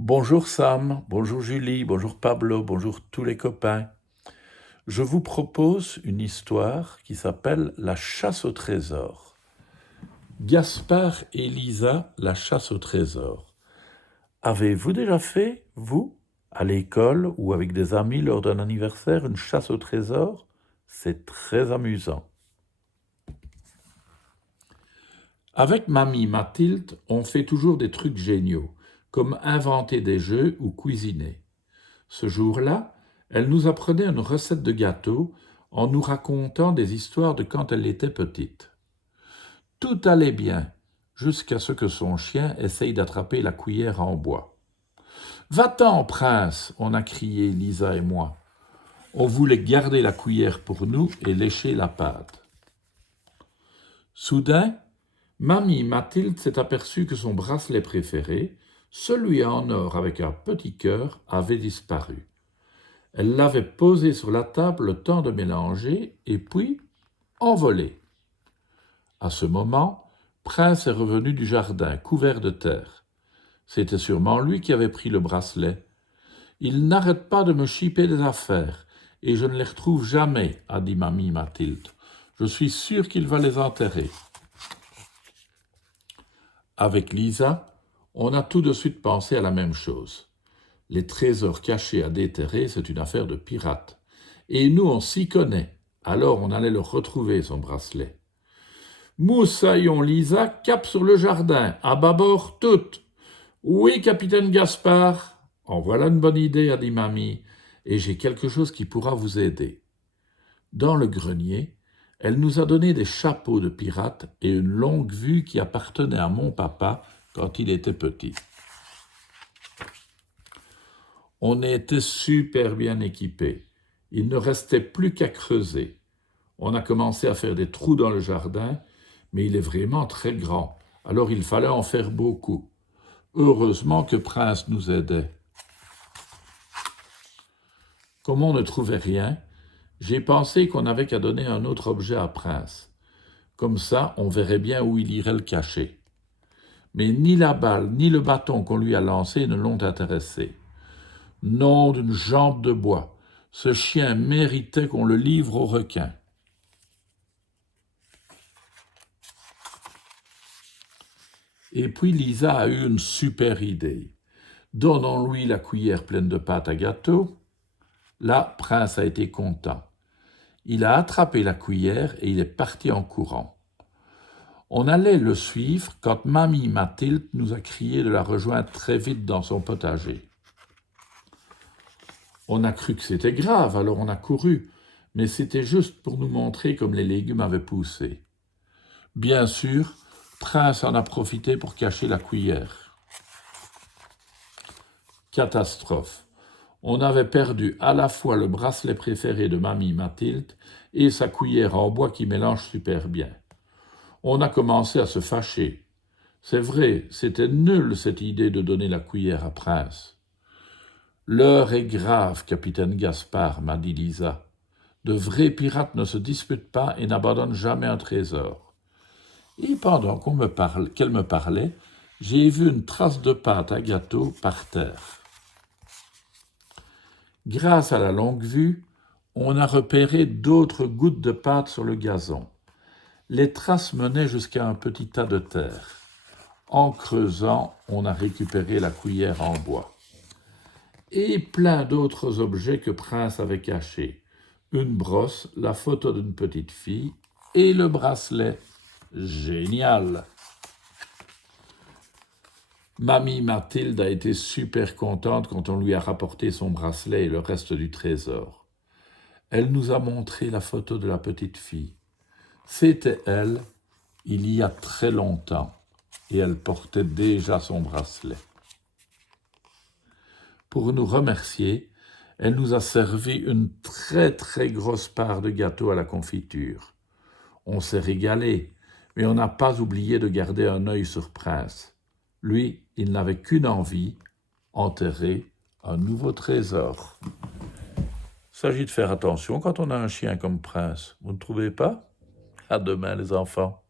Bonjour Sam, bonjour Julie, bonjour Pablo, bonjour tous les copains. Je vous propose une histoire qui s'appelle La chasse au trésor. Gaspard et Lisa, la chasse au trésor. Avez-vous déjà fait, vous, à l'école ou avec des amis lors d'un anniversaire, une chasse au trésor? C'est très amusant. Avec mamie Mathilde, on fait toujours des trucs géniaux, comme inventer des jeux ou cuisiner. Ce jour-là, elle nous apprenait une recette de gâteau en nous racontant des histoires de quand elle était petite. Tout allait bien, jusqu'à ce que son chien essaye d'attraper la cuillère en bois. « Va-t'en, prince !» on a crié, Lisa et moi. On voulait garder la cuillère pour nous et lécher la pâte. Soudain, mamie Mathilde s'est aperçue que son bracelet préféré, celui en or avec un petit cœur, avait disparu. Elle l'avait posé sur la table le temps de mélanger et puis envolé. À ce moment, Prince est revenu du jardin, couvert de terre. C'était sûrement lui qui avait pris le bracelet. « Il n'arrête pas de me chipper des affaires, et je ne les retrouve jamais, » a dit mamie Mathilde. « Je suis sûre qu'il va les enterrer. » Avec Lisa, on a tout de suite pensé à la même chose. Les trésors cachés à déterrer, c'est une affaire de pirates. Et nous, on s'y connaît. Alors on allait le retrouver, son bracelet. Moussaillon Lisa, cap sur le jardin, à bâbord toutes. Oui, capitaine Gaspard. En voilà une bonne idée, a dit mamie, et j'ai quelque chose qui pourra vous aider. Dans le grenier, elle nous a donné des chapeaux de pirates et une longue vue qui appartenait à mon papa quand il était petit. On était super bien équipés. Il ne restait plus qu'à creuser. On a commencé à faire des trous dans le jardin, mais il est vraiment très grand, alors il fallait en faire beaucoup. Heureusement que Prince nous aidait. Comme on ne trouvait rien, j'ai pensé qu'on n'avait qu'à donner un autre objet à Prince. Comme ça, on verrait bien où il irait le cacher. Mais ni la balle, ni le bâton qu'on lui a lancé ne l'ont intéressé. Nom d'une jambe de bois, ce chien méritait qu'on le livre aux requins. Et puis Lisa a eu une super idée. Donnons-lui la cuillère pleine de pâte à gâteau. Là, Prince a été content. Il a attrapé la cuillère et il est parti en courant. On allait le suivre quand mamie Mathilde nous a crié de la rejoindre très vite dans son potager. On a cru que c'était grave, alors on a couru, mais c'était juste pour nous montrer comme les légumes avaient poussé. Bien sûr, Prince en a profité pour cacher la cuillère. Catastrophe. On avait perdu à la fois le bracelet préféré de mamie Mathilde et sa cuillère en bois qui mélange super bien. On a commencé à se fâcher. C'est vrai, c'était nul cette idée de donner la cuillère à Prince. L'heure est grave, capitaine Gaspard, m'a dit Lisa. De vrais pirates ne se disputent pas et n'abandonnent jamais un trésor. Et pendant qu'elle me parlait, j'ai vu une trace de pâte à gâteau par terre. Grâce à la longue vue, on a repéré d'autres gouttes de pâte sur le gazon. Les traces menaient jusqu'à un petit tas de terre. En creusant, on a récupéré la cuillère en bois. Et plein d'autres objets que Prince avait cachés. Une brosse, la photo d'une petite fille et le bracelet. Génial! Mamie Mathilde a été super contente quand on lui a rapporté son bracelet et le reste du trésor. Elle nous a montré la photo de la petite fille. C'était elle, il y a très longtemps, et elle portait déjà son bracelet. Pour nous remercier, elle nous a servi une très très grosse part de gâteau à la confiture. On s'est régalé, mais on n'a pas oublié de garder un œil sur Prince. Lui, il n'avait qu'une envie, enterrer un nouveau trésor. Il s'agit de faire attention quand on a un chien comme Prince, vous ne trouvez pas? À demain les enfants.